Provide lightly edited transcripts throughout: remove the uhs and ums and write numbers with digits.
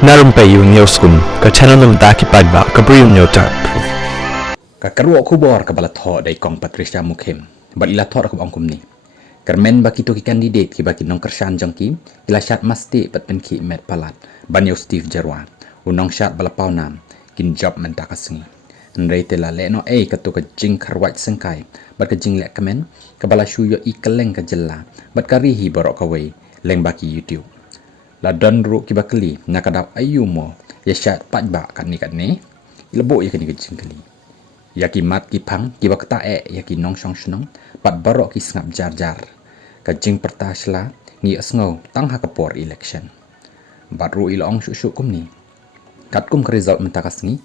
Na Rympei U Hynñiewtrep, channel nabynta paidbah Bri U Hynñiewtrep. Karuak kubor ke balatho dari Kong Patricia mukhem. Bat ila thor ke bangkum ni. Kermen baki tu ki kandidat ki baki nong Kyrshan jong ki, ila syat masti pat pen ki met palat. Ban yo Steve Jarwa. Unong syat balapau nam kin job menta kasengi. Nrei tela le no katu ke jing karwat sengkai. Bat ke jing lek kemen ke bala shuyo I keleng ke jela. Bat karihi borok kawai leng baki YouTube. La dan ru ki bakli nakadap ayu mo ya syat paidbah kat ni ilebo ya kini ke jing kali. Ya ki mat ki pang ki bakta ya ki nong shong shnong pat baroh ki Sngap jar ka jing perta shla ngi asngau tang ha kapor election bat ru ilong shu kum ni katkum ke result menta kasngi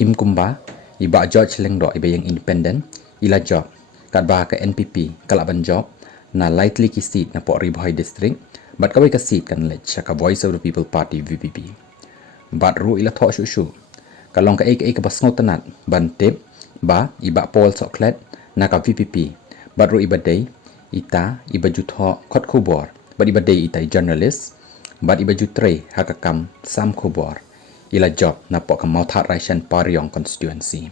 im kumba iba George lengdo iba yang independent ila job kat ba ke NPP kalaban job na lightly ki seat na po ribohai district bat kawai ka seat kan lech ka Voice of the People Party VPP bat ru ila tho shu kalong ka ek basngau tanat ban tip ba iba Paul Soklet na ka VPP bat ru iba day ita iba jutho khot khubor bat iba day ita journalist bat iba jutre hakakam sam khubor ila job na po ka mauthat raishan Paryong constituency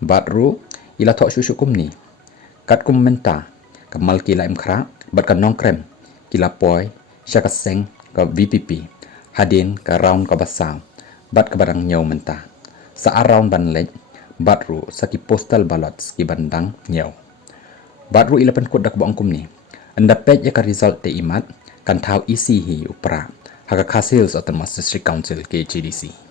bat ru ila tho shu kum ni katkum mynta ka malki la imkhra bat ka nongkrem kila poi syakaseng ka VPP hadin ka round ka basang bat ka barang nyau mynta sa around ban lek bat ru saki postal ballots ki bandang nyau bat ru ilapan kod dak bangkum ni anda pet ya ka result te imat kan thau EC hi upra haka Khasi Autonomous District Council KHADC